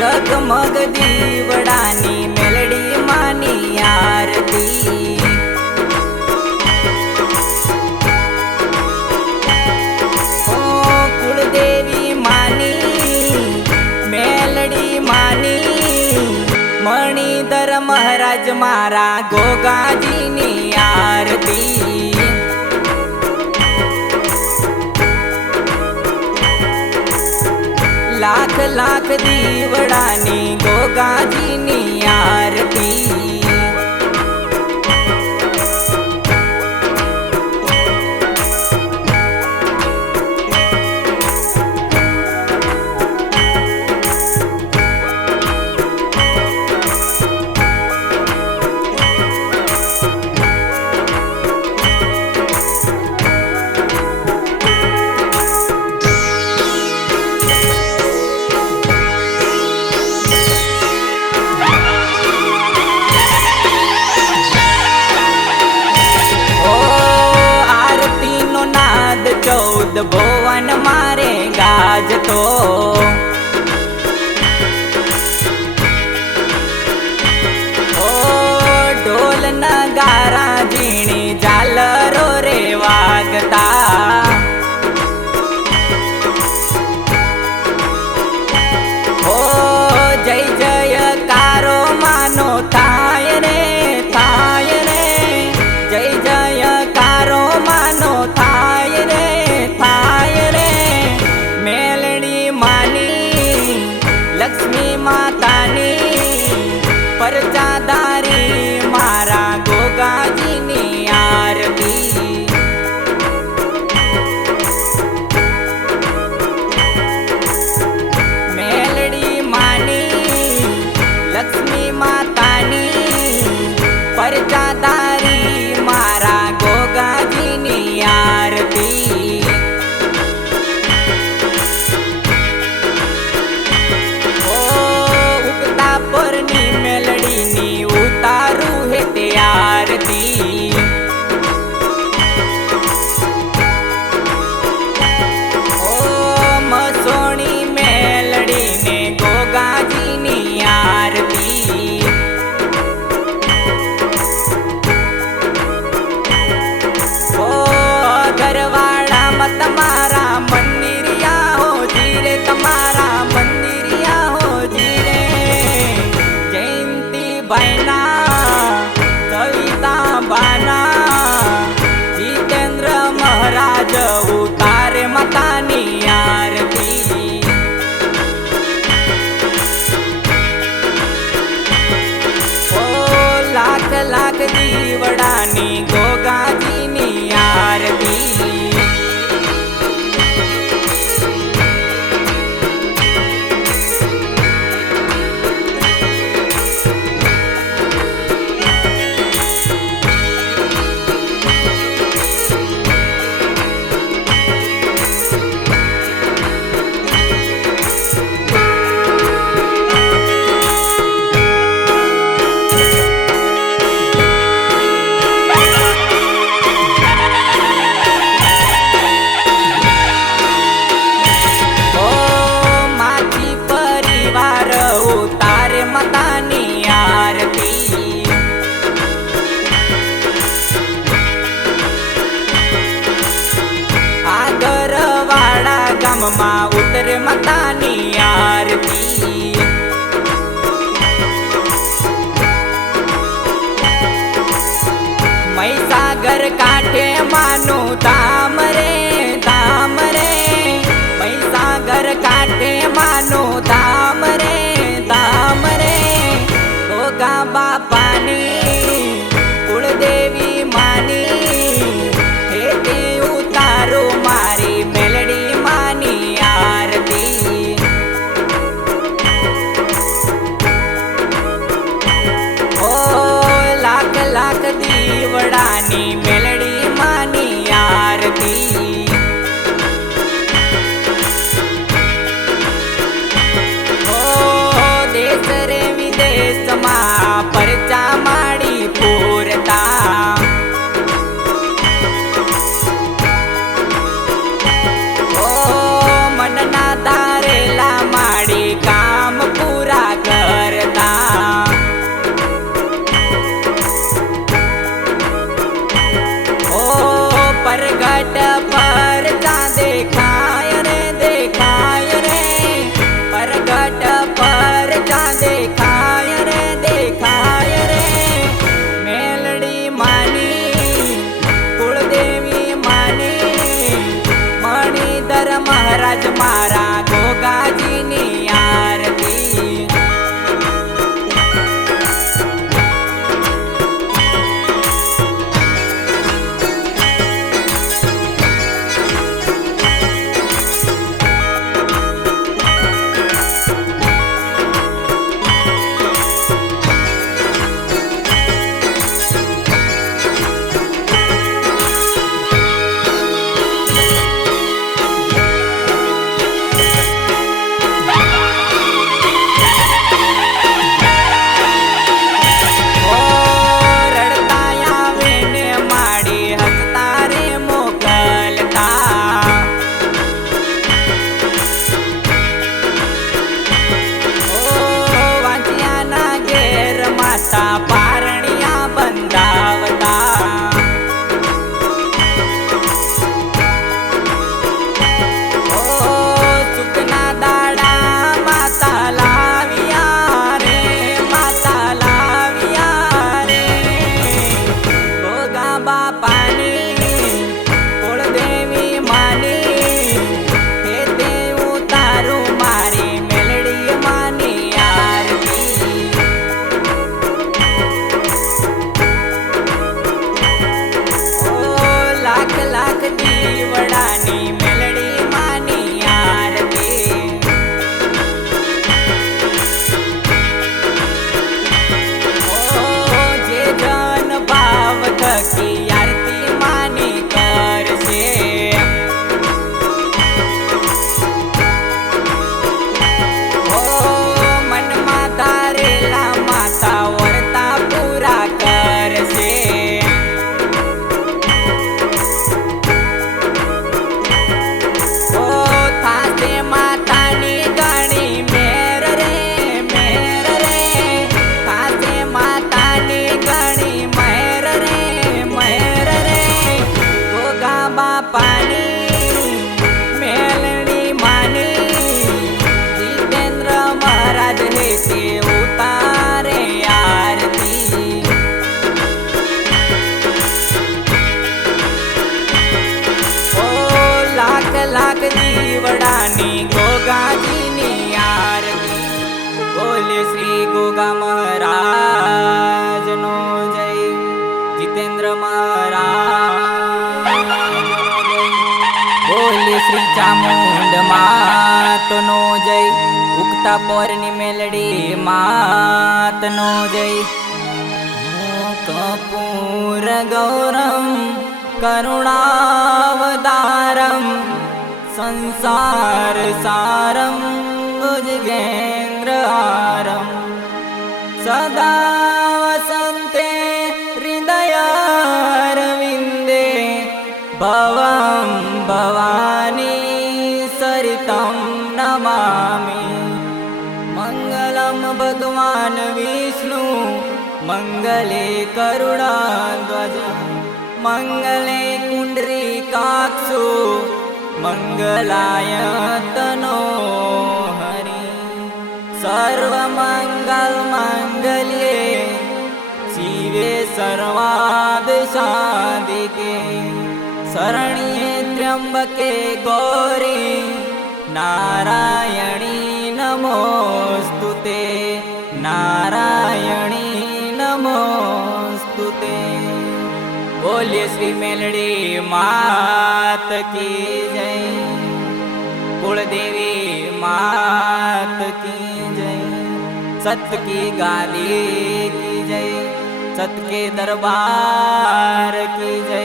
जगमग दीवडानी मेलडी मानी आरती। ओ कुलदेवी मानी मेलडी मानी मणिधर महाराज मारा गोगाजीनी आरती। लाख लाख दीवडानी गोगाजीनी आरती। चौद भुवन मारे गाजतो। ओ ढोल नगारा झीणी झालरो रे वागता। ओ जय जयकारो मानो थाय रे थाय रे, जय जयकारो मानो थाय रे थाय रे। मेलडी मानी लक्ष्मी मातानी परचादारी मारा गोगाजीनी आरती। मेलडी मानी लक्ष्मी मातानी परचादारी मारा गोगाजीनी आरती। परनी मेलडीनी उतारू है ते आरती। ओ मसोणी मेलडीने गोगाजीनी आरती। ओ घरवाड़ा मत तमारा मंदिरिया हो जीरे, तमारा मंदिरिया हो जीरे। बैना कविता बाना जितेंद्र महाराज उतारे मतानी आरती। ओ लाख लाख दीवडानी गोगाजीनी आरती। उतारे मतानी आरती। आगरवाड़ा गाम मा उतरे मतानी आरती। महीसागर काठे मानो धाम रे धाम रे, महीसागर काठे मानो धाम रे धाम रे। गोगा बापानी कुलदेवी मानी हेते उतारो मारी मेलडी मानी आरती। ओ लाख लाख दीवडानी मेलडी मानी आरती। देश रे विदेश मा परचा माड़ी पूरता। ओ मनना धारेला माड़ी काम पूरा શ્રી ચામુંડ માતનો જય, ઉગતા પોરની મેલડી માતનો જય. કપૂર ગૌરમ કરુણાવતારમ સંસાર સારમ ભુજગેન્દ્રહારમ સદા વસંતે હૃદયારવિંદે ભવમ ભવાની સરિતમ નમામિ. મંગલમ ભગવાન વિષ્ણુ મંગલે કરુણાધ્વજ મંગલે કુંડરીકાક્ષુ મંગલાય તનો હરિ. સર્વમંગલ મંગલ્યે શિવે સર્વાદ સાધિકે શરણ્યે ત્ર્યંબકે ગૌરી નારાયણી નમોસ્તુતે નારાયણી નમોસ્તુતે. બોલીએ શ્રી મેલડી માત કી જય, કુળદેવી માત કી જય, સત કી ગાદી કી જય, સત કે દરબાર કી જય.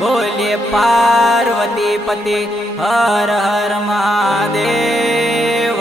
બોલીએ પાર્વતી પતિ હર હર મહાદેવ